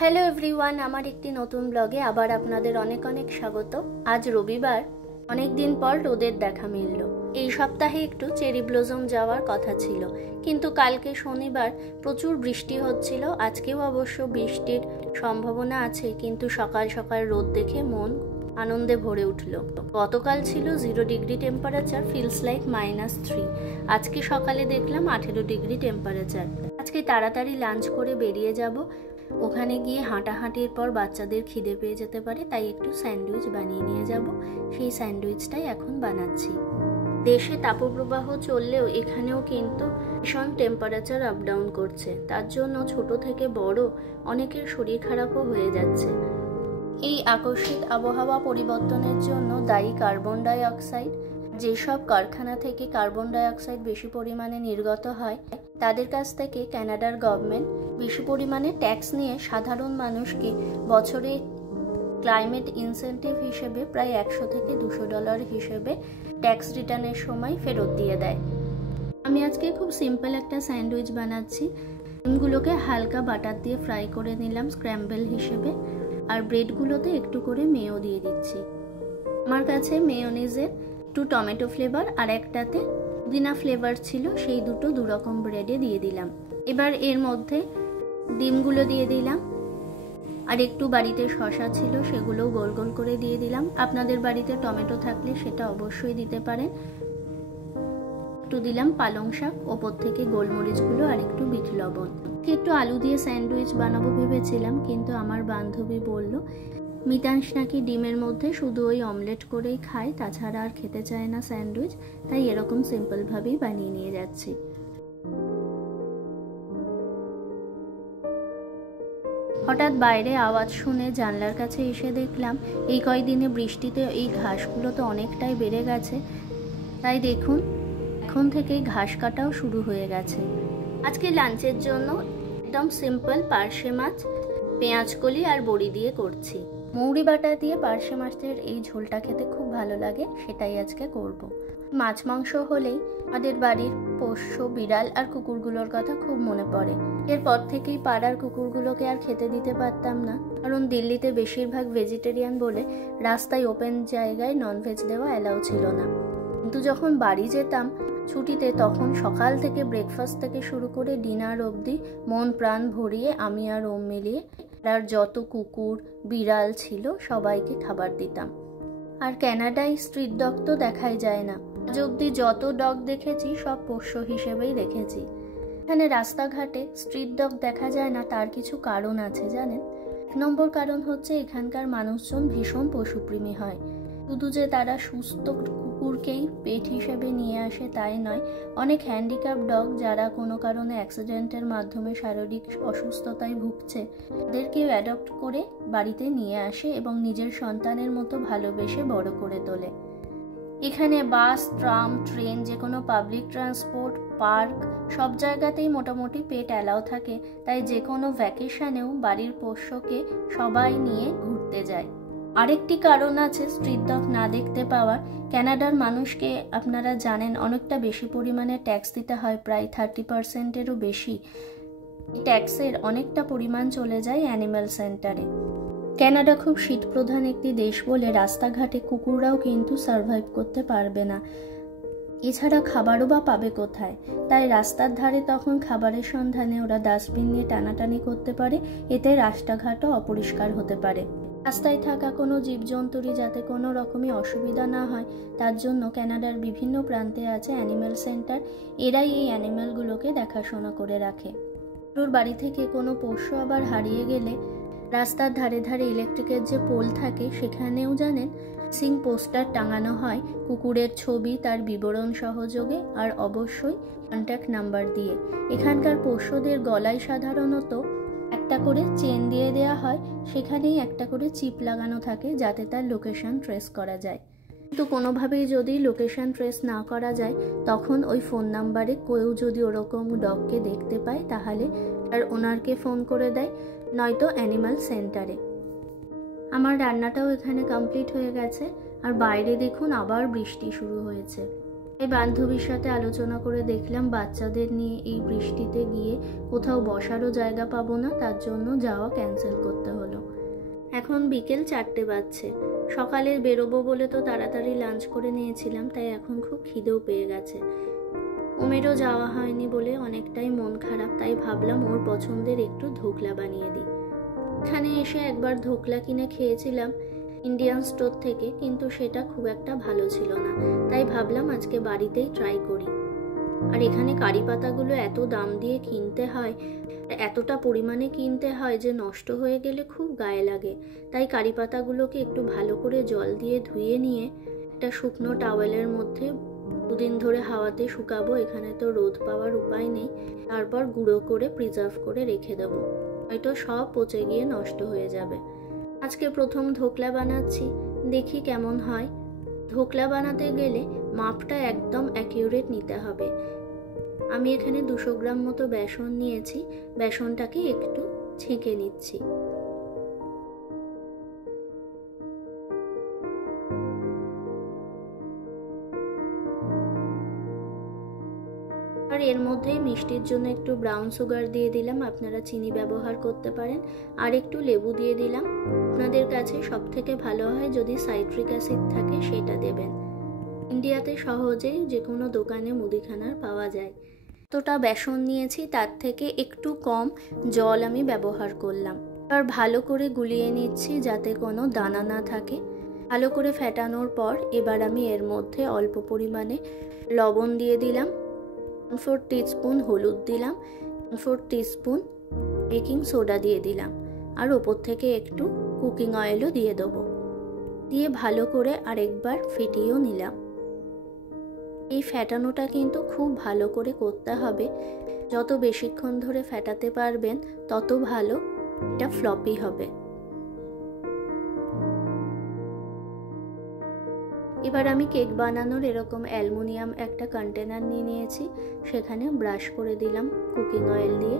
Hello everyone, আমার একটি নতুন ব্লগে আবার আপনাদের অনেক অনেক স্বাগত। আজ রবিবার, অনেক দিন পর রোদের দেখা মিলল। এই সপ্তাহে একটু চেরি ব্লসম যাওয়ার কথা ছিল, কিন্তু কালকে শনিবার প্রচুর বৃষ্টি হচ্ছিল। আজকেও অবশ্য বৃষ্টির সম্ভাবনা আছে, কিন্তু সকাল সকাল রোদ দেখে মন আনন্দে ভরে উঠল। গতকাল ছিল 0 ডিগ্রি টেম্পারেচার, ফিলস লাইক -3। আজকে সকালে দেখলাম 18 ডিগ্রি টেম্পারেচার। আজকে তাড়াতাড়ি লাঞ্চ করে বেরিয়ে যাব। ওখানে গিয়ে হাঁটাহাঁটির পর বাচ্চাদের খিদে পেয়ে যেতে পারে, তাই একটু স্যান্ডউইচ বানিয়ে নিয়ে যাব। সেই স্যান্ডউইচটাই এখন বানাচ্ছি। দেশে তাপপ্রবাহ চললেও এখানেও কিন্তু ভীষণ টেম্পারেচার আপ ডাউন করছে। তার জন্য ছোট থেকে বড় অনেকের শরীর খারাপও হয়ে যাচ্ছে। এই আকস্মিক আবহাওয়া পরিবর্তনের জন্য দায়ী কার্বন ডাই অক্সাইড। যেসব কারখানা থেকে কার্বন ডাই অক্সাইড বেশি পরিমাণে নির্গত হয়, তাদের কাছ থেকে কানাডার গভর্নমেন্ট বেশি পরিমাণে ট্যাক্স নিয়ে সাধারণ মানুষকে বছরে ক্লাইমেট ইনসেন্টিভ হিসেবে প্রায় $100 থেকে $200 হিসেবে ট্যাক্স রিটার্নের সময় ফেরত দিয়ে দেয়। আমি আজকে খুব সিম্পল একটা স্যান্ডউইচ বানাচ্ছি। ডিমগুলোকে হালকা বাটার দিয়ে ফ্রাই করে নিলাম স্ক্র্যাম্বল হিসেবে, আর ব্রেডগুলোতে একটু করে মেয়ো দিয়ে দিচ্ছি। আমার কাছে মেয়োনিজের একটু টমেটো ফ্লেভার আর একটাতে পুদিনা ফ্লেভার ছিল, সেই দুটো দুরকম ব্রেডে দিয়ে দিলাম। এবার এর মধ্যে ডিমগুলো দিয়ে দিলাম, আর একটু বাড়িতে শসা ছিল সেগুলোও গোল গোল করে দিয়ে দিলাম। আপনাদের বাড়িতে টমেটো থাকলে সেটা অবশ্যই দিতে পারেন। একটু দিলাম পালং শাক, ওপর থেকে গোলমরিচগুলো আর একটু বিট লবণ। একটু আলু দিয়ে স্যান্ডউইচ বানাবো ভেবেছিলাম, কিন্তু আমার বান্ধবী বলল মিতাংশ নাকি ডিমের মধ্যে শুধু ওই অমলেট করেই খায়, তাছাড়া আর খেতে চায় না স্যান্ডউইচ, তাই এরকম সিম্পলভাবেই বানিয়ে নিয়ে যাচ্ছি। হঠাৎ বাইরে আওয়াজ শুনে জানলার কাছে এসে দেখলাম এই কয়দিনে বৃষ্টিতে এই ঘাসগুলো তো অনেকটাই বেড়ে গেছে, তাই দেখুন এখন থেকেই ঘাস কাটাও শুরু হয়ে গেছে। আজকে লাঞ্চের জন্য একদম সিম্পল পার্শে মাছ, পেঁয়াজকলি আর বড়ি দিয়ে করছি। মৌরি বাটা দিয়ে পার্শে মাছের এই ঝোলটা খেতে খুব ভালো লাগে, সেটাই আজকে করব। মাছ মাংস হলেই আমাদের বাড়ির পোষ্য বিড়াল আর কুকুরগুলোর কথা খুব মনে পড়ে। এরপর থেকেই পাড়ার কুকুরগুলোকে আর খেতে দিতে পারতাম না, কারণ দিল্লিতে বেশিরভাগ ভেজিটেরিয়ান বলে রাস্তায় ওপেন জায়গায় ননভেজ দেওয়া অ্যালাউ ছিল না। কিন্তু যখন বাড়ি যেতাম ছুটিতে, তখন সকাল থেকে ব্রেকফাস্ট থেকে শুরু করে ডিনার অবধি মন প্রাণ ভরিয়ে আমি আর ওম মিলিয়ে আর যত কুকুর বিড়াল ছিল সবাইকে খাবার দিতাম। আর কানাডায় স্ট্রিট ডগ তো দেখাই যায় না। আজ অবধি যত ডগ দেখেছি সব পোষ্য হিসেবেই দেখেছি। এখানে রাস্তাঘাটে স্ট্রিট ডগ দেখা যায় না, তার কিছু কারণ আছে জানেন। 1 নম্বর কারণ হচ্ছে এখানকার মানুষজন ভীষণ পশুপ্রেমী হয়। শুধু যে তারা সুস্থ কুকুরকেই পেট হিসেবে নিয়ে আসে তাই নয়, অনেক হ্যান্ডিক্যাপ ডগ যারা কোনো কারণে অ্যাক্সিডেন্টের মাধ্যমে শারীরিক অসুস্থতায় ভুগছে, তাদেরকেও অ্যাডপ্ট করে বাড়িতে নিয়ে আসে এবং নিজের সন্তানের মতো ভালোবেসে বড় করে তোলে। এখানে বাস, ট্রাম, ট্রেন, যে কোনো পাবলিক ট্রান্সপোর্ট, পার্ক সব জায়গাতেই মোটামুটি পেট অ্যালাউ থাকে, তাই যে কোনো ভ্যাকেশনেও বাড়ির পোষ্যকে সবাই নিয়ে ঘুরতে যায়। আরেকটি কারণ আছে স্ট্রিট ডগ না দেখতে পাওয়ার। কানাডার মানুষকে আপনারা জানেন অনেকটা বেশি পরিমাণে ট্যাক্স দিতে হয়, প্রায় 30%-এরও বেশি। এই ট্যাক্সের অনেকটা পরিমাণ চলে যায় অ্যানিম্যাল সেন্টারে। কানাডা খুব শীতপ্রধান একটি দেশ বলে রাস্তাঘাটে কুকুররাও কিন্তু সার্ভাইভ করতে পারবে না। এছাড়া খাবারও বা পাবে কোথায়, তাই রাস্তার ধারে তখন খাবারের সন্ধানে ওরা ডাস্টবিন নিয়ে টানাটানি করতে পারে, এতে রাস্তাঘাটও অপরিষ্কার হতে পারে। রাস্তায় থাকা কোনো জীবজন্তুরই যাতে কোনো রকমই অসুবিধা না হয়, তার জন্য কানাডার বিভিন্ন প্রান্তে আছে অ্যানিম্যাল সেন্টার। এরাই এই অ্যানিম্যালগুলোকে দেখাশোনা করে রাখে। ওর বাড়ি থেকে কোনো পোষ্য আবার হারিয়ে গেলে রাস্তার ধারে ধারে ইলেকট্রিকের যে পোল থাকে সেখানেও জানেন সিং পোস্টার টাঙানো হয় কুকুরের ছবি, তার বিবরণ সহযোগে, আর অবশ্যই কন্ট্যাক্ট নাম্বার দিয়ে। এখানকার পোষ্যদের গলায় সাধারণত একটা করে চেন দিয়ে দেওয়া হয়, সেখানেই একটা করে চিপ লাগানো থাকে যাতে তার লোকেশন ট্রেস করা যায়। কিন্তু কোনোভাবেই যদি লোকেশন ট্রেস না করা যায়, তখন ওই ফোন নাম্বারে কেউ যদি ওরকম ডগকে দেখতে পায় তাহলে আর ওনারকে ফোন করে দেয়, নয়তো অ্যানিম্যাল সেন্টারে। আমার রান্নাটাও এখানে কমপ্লিট হয়ে গেছে, আর বাইরে দেখুন আবার বৃষ্টি শুরু হয়েছে। এই বান্ধবীর সাথে আলোচনা করে দেখলাম বাচ্চাদের নিয়ে এই বৃষ্টিতে গিয়ে কোথাও বসারও জায়গা পাবো না, তার জন্য যাওয়া ক্যান্সেল করতে হলো। এখন বিকেল 4টে বাজছে। সকালে বেরোবো বলে তো তাড়াতাড়ি লাঞ্চ করে নিয়েছিলাম, তাই এখন খুব খিদেও পেয়ে গেছে। ওমেরও যাওয়া হয়নি বলে অনেকটাই মন খারাপ, তাই ভাবলাম ওর পছন্দের একটু ধোকলা বানিয়ে দিই। এখানে এসে একবার ধোকলা কিনে খেয়েছিলাম ইন্ডিয়ান স্টোর থেকে, কিন্তু সেটা খুব একটা ভালো ছিল না, তাই ভাবলাম আজকে বাড়িতেই ট্রাই করি। আর এখানে কারি পাতাগুলো এত দাম দিয়ে কিনতে হয়, এতটা পরিমাণে কিনতে হয় যে নষ্ট হয়ে গেলে খুব গায়ে লাগে। তাই কারি পাতাগুলোকে একটু ভালো করে জল দিয়ে ধুয়ে নিয়ে একটা শুকনো টাওয়েলের মধ্যে 2 দিন ধরে হাওয়াতে শুকাবো, এখানে তো রোদ পাওয়ার উপায় নেই। তারপর গুঁড়ো করে প্রিজার্ভ করে রেখে দেবো, হয়তো সব পচে গিয়ে নষ্ট হয়ে যাবে। আজকে প্রথম ধোকলা বানাচ্ছি, দেখি কেমন হয়। ধোকলা বানাতে গেলে মাপটা একদম অ্যাকিউরেট নিতে হবে। আমি এখানে 200 গ্রাম মতো বেসন নিয়েছি, বেসনটাকে একটু ছেঁকে নিচ্ছি। আর এর মধ্যেই মিষ্টির জন্য একটু ব্রাউন সুগার দিয়ে দিলাম, আপনারা চিনি ব্যবহার করতে পারেন। আর একটু লেবু দিয়ে দিলাম। আপনাদের কাছে সব থেকে ভালো হয় যদি সাইট্রিক অ্যাসিড থাকে সেটা দেবেন। ইন্ডিয়াতে সহজেই যে কোনো দোকানে মুদিখানার পাওয়া যায়। যতটা বেসন নিয়েছি তার থেকে একটু কম জল আমি ব্যবহার করলাম। আর ভালো করে গুলিয়ে নিচ্ছি যাতে কোনো দানা না থাকে। ভালো করে ফেটানোর পর এবার আমি এর মধ্যে অল্প পরিমাণে লবণ দিয়ে দিলাম, 4 টিস্পুন হলুদ দিলাম, 4 টিস্পুন বেকিং সোডা দিয়ে দিলাম, আর ওপর থেকে একটু কুকিং অয়েলও দিয়ে দেবো। দিয়ে ভালো করে আরেকবার ফেটিয়েও নিলাম। এই ফেটানোটা কিন্তু খুব ভালো করে করতে হবে, যত বেশিক্ষণ ধরে ফেটাতে পারবেন তত ভালো এটা ফ্লপি হবে। এবার আমি কেক বানানোর এরকম অ্যালুমিনিয়াম একটা কন্টেনার নিয়ে নিয়েছি, সেখানে ব্রাশ করে দিলাম কুকিং অয়েল দিয়ে।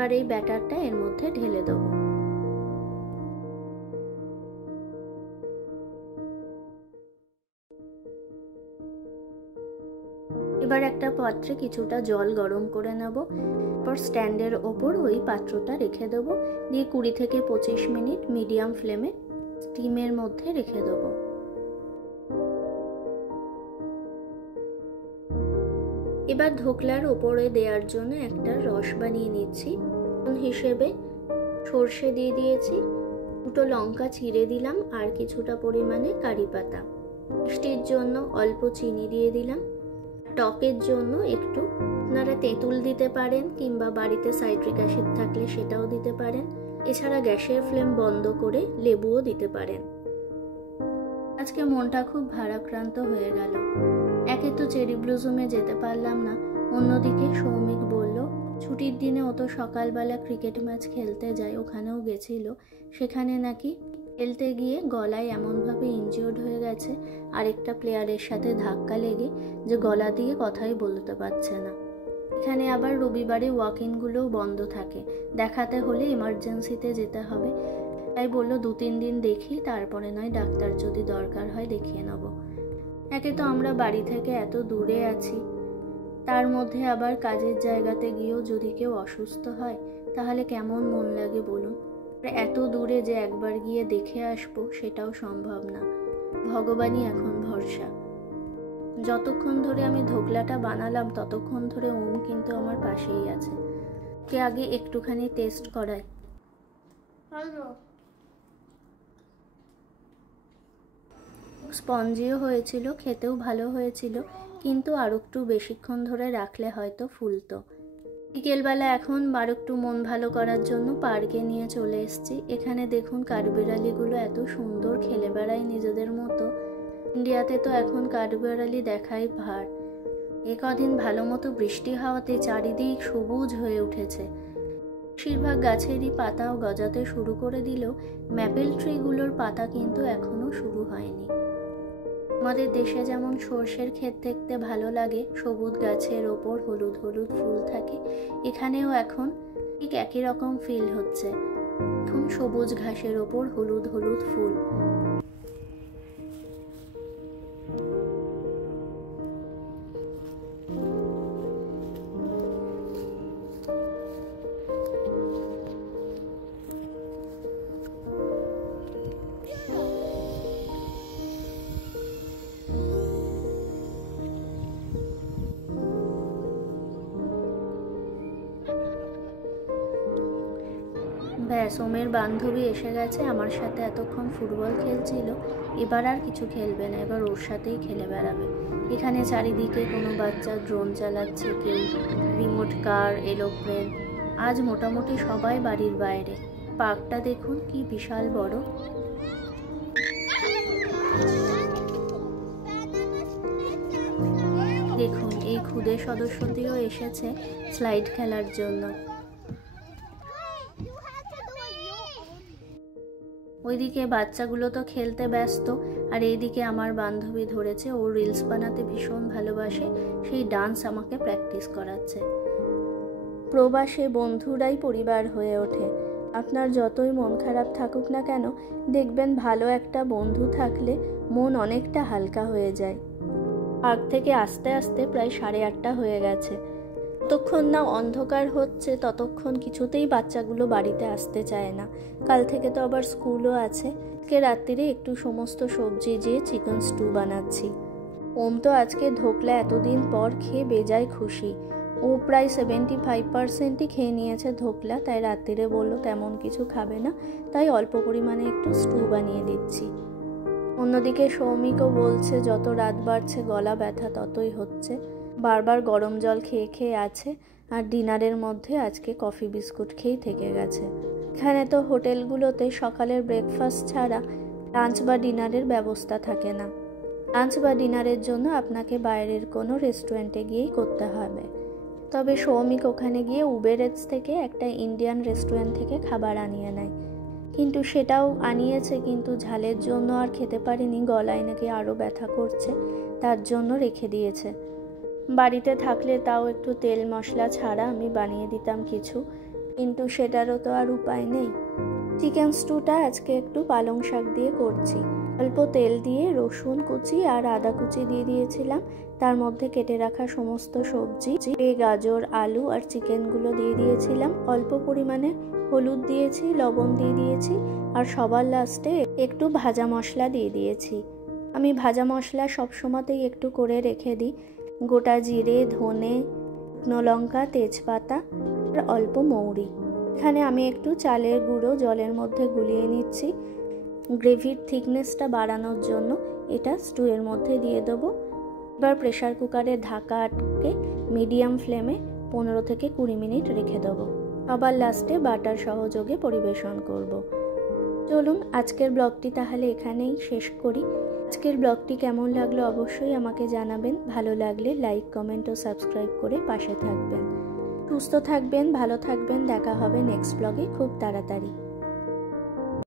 আর এই ব্যাটারটা এর মধ্যে ঢেলে দেবো। এবার একটা পাত্রে কিছুটা জল গরম করে নেব, তারপর স্ট্যান্ডের ওপর ওই পাত্রটা রেখে দেবো, দিয়ে 20 থেকে 25 মিনিট মিডিয়াম ফ্লেমে স্টিমের মধ্যে রেখে দেবো। এবার ধোকলার ওপরে দেওয়ার জন্য একটা রস বানিয়ে নিচ্ছি। হিসেবে সর্ষে দিয়ে দিয়েছি, 2টো লঙ্কা চিড়ে দিলাম, আর কিছুটা পরিমাণে কারি পাতা। মিষ্টির জন্য অল্প চিনি দিয়ে দিলাম। টকের জন্য একটু আপনারা তেঁতুল দিতে পারেন, কিংবা বাড়িতে সাইট্রিক অ্যাসিড থাকলে সেটাও দিতে পারেন। এছাড়া গ্যাসের ফ্লেম বন্ধ করে লেবুও দিতে পারেন। আজকে মনটা খুব ভারাক্রান্ত হয়ে গেল। একে তো চেরি ব্লুজমে যেতে পারলাম না, অন্যদিকে সৌমিক বলল ছুটির দিনে ও তো সকালবেলা ক্রিকেট ম্যাচ খেলতে যায়, ওখানেও গেছিল। সেখানে নাকি খেলতে গিয়ে গলায় এমনভাবে ইনজিওর্ড হয়ে গেছে আরেকটা প্লেয়ারের সাথে ধাক্কা লেগে, যে গলা দিয়ে কথাই বলতে পারছে না। এখানে আবার রবিবারে ওয়াক ইনগুলোও বন্ধ থাকে, দেখাতে হলে এমার্জেন্সিতে যেতে হবে। তাই বলল 2-3 দিন দেখি, তারপরে নয় ডাক্তার যদি দরকার হয় দেখিয়ে নেব। একে তো আমরা বাড়ি থেকে এত দূরে আছি, তার মধ্যে আবার কাজের জায়গাতে গিয়েও যদি কেউ অসুস্থ হয় তাহলে কেমন মন লাগে বলুন। এত দূরে যে একবার গিয়ে দেখে আসবো সেটাও সম্ভব না। ভগবানই এখন ভরসা। যতক্ষণ ধরে আমি ধোকলাটা বানালাম ততক্ষণ ধরে ওম কিন্তু আমার পাশেই আছে। কে আগে একটুখানি টেস্ট করায়। স্পঞ্জিও হয়েছিল, খেতেও ভালো হয়েছিল, কিন্তু আর একটু বেশিক্ষণ ধরে রাখলে হয়তো ফুলতো। বিকেলবেলা এখন একটু মন ভালো করার জন্য পার্কে নিয়ে চলে এসেছি। এখানে দেখুন কাঠবিড়ালিগুলো এত সুন্দর খেলে বেড়ায় নিজেদের মতো। ইন্ডিয়াতে তো এখন কাঠবিড়ালি দেখাই ভার। কদিন ভালো মতো বৃষ্টি হওয়াতে চারিদিক সবুজ হয়ে উঠেছে। বেশিরভাগ গাছেরই পাতাও গজাতে শুরু করে দিলেও ম্যাপেল ট্রিগুলোর পাতা কিন্তু এখনো শুরু হয়নি। আমাদের দেশে যেমন সর্ষের ক্ষেত দেখতে ভালো লাগে, সবুজ গাছের ওপর হলুদ হলুদ ফুল থাকে, এখানেও এখন ঠিক একই রকম ফিল হচ্ছে। এখন সবুজ ঘাসের ওপর হলুদ হলুদ ফুল। ব্যাস ওমের বান্ধবী এসে গেছে, আমার সাথে এতক্ষণ ফুটবল খেলছিল, এবার আর কিছু খেলবে না, এবার ওর সাথেই খেলে বেড়াবে। এখানে চারিদিকে কোনো বাচ্চা ড্রোন চালাচ্ছে, কেউ রিমোট কার, এরোপ্লেন। আজ মোটামুটি সবাই বাড়ির বাইরে। পার্কটা দেখুন কি বিশাল বড়। দেখুন এই ক্ষুদে সদস্যটিও এসেছে স্লাইড খেলার জন্য। ওইদিকে বাচ্চাগুলো তো খেলতে ব্যস্ত, আর এইদিকে আমার বান্ধবী ধরেছে, ও রিলস বানাতে ভীষণ ভালোবাসে, সেই ডান্স আমাকে প্র্যাকটিস করাচ্ছে। প্রবাসে বন্ধুরাই পরিবার হয়ে ওঠে। আপনার যতই মন খারাপ থাকুক না কেন, দেখবেন ভালো একটা বন্ধু থাকলে মন অনেকটা হালকা হয়ে যায়। পার্ক থেকে আসতে আসতে প্রায় 8:30 হয়ে গেছে। যতক্ষণ না অন্ধকার হচ্ছে ততক্ষণ কিছুতেই বাচ্চাগুলো বাড়িতে আসতে চায় না। কাল থেকে তো আবার স্কুলও আছে। আজকে রাত্রিরে একটু সমস্ত সবজি দিয়ে চিকেন স্টু বানাচ্ছি। ওম তো আজকে ধোকলা এতদিন পর খেয়ে বেজায় খুশি। ও প্রায় 75%ই খেয়ে নিয়েছে ধোকলা, তাই রাত্রিরে বললো তেমন কিছু খাবে না, তাই অল্প পরিমাণে একটু স্টু বানিয়ে দিচ্ছি। অন্যদিকে সৌমিকও বলছে যত রাত বাড়ছে গলা ব্যথা ততই হচ্ছে, বারবার গরম জল খেয়ে খেয়ে আছে, আর ডিনারের মধ্যে আজকে কফি বিস্কুট খেয়েই থেকে গেছে। এখানে তো হোটেলগুলোতে সকালের ব্রেকফাস্ট ছাড়া লাঞ্চ বা ডিনারের ব্যবস্থা থাকে না। লাঞ্চ বা ডিনারের জন্য আপনাকে বাইরের কোনো রেস্টুরেন্টে গিয়েই করতে হবে। তবে সৌমিক ওখানে গিয়ে উবের ইটস থেকে একটা ইন্ডিয়ান রেস্টুরেন্ট থেকে খাবার আনিয়ে নেয়, কিন্তু সেটাও আনিয়েছে, কিন্তু ঝালের জন্য আর খেতে পারেনি, গলায় নাকি আরও ব্যথা করছে, তার জন্য রেখে দিয়েছে। বাড়িতে থাকলে তাও একটু তেল মশলা ছাড়া আমি বানিয়ে দিতাম কিছু, কিন্তু সেটারও তো আর উপায় নেই। চিকেন স্টুটা আজকে একটু পালং শাক দিয়ে করছি। অল্প তেল দিয়ে রসুন কুচি আর আদা কুচি দিয়ে দিয়েছিলাম, তার মধ্যে কেটে রাখা সমস্ত সবজি, গাজর, আলু আর চিকেনগুলো দিয়ে দিয়েছিলাম। অল্প পরিমাণে হলুদ দিয়েছি, লবণ দিয়ে দিয়েছি, আর সবার লাস্টে একটু ভাজা মশলা দিয়ে দিয়েছি। আমি ভাজা মশলা সবসময়তেই একটু করে রেখে দিই। গোটা জিরে, ধনে, শুকনো লঙ্কা, তেজপাতা আর অল্প মৌরি। এখানে আমি একটু চালের গুঁড়ো জলের মধ্যে গুলিয়ে নিচ্ছি। গ্রেভির থিকনেসটা বাড়ানোর জন্য এটা স্টুয়ের মধ্যে দিয়ে দেবো। এবার প্রেসার কুকারে ঢাকা আটকে মিডিয়াম ফ্লেমে 15 থেকে 20 মিনিট রেখে দেবো। আবার লাস্টে বাটার সহযোগে পরিবেশন করব। চলুন আজকের ব্লগটি তাহলে এখানেই শেষ করি। আজকের ব্লগটি কেমন লাগলো অবশ্যই আমাকে জানাবেন। ভালো লাগলে লাইক, কমেন্ট ও সাবস্ক্রাইব করে পাশে থাকবেন। সুস্থ থাকবেন, ভালো থাকবেন। দেখা হবে নেক্সট ব্লগে খুব তাড়াতাড়ি।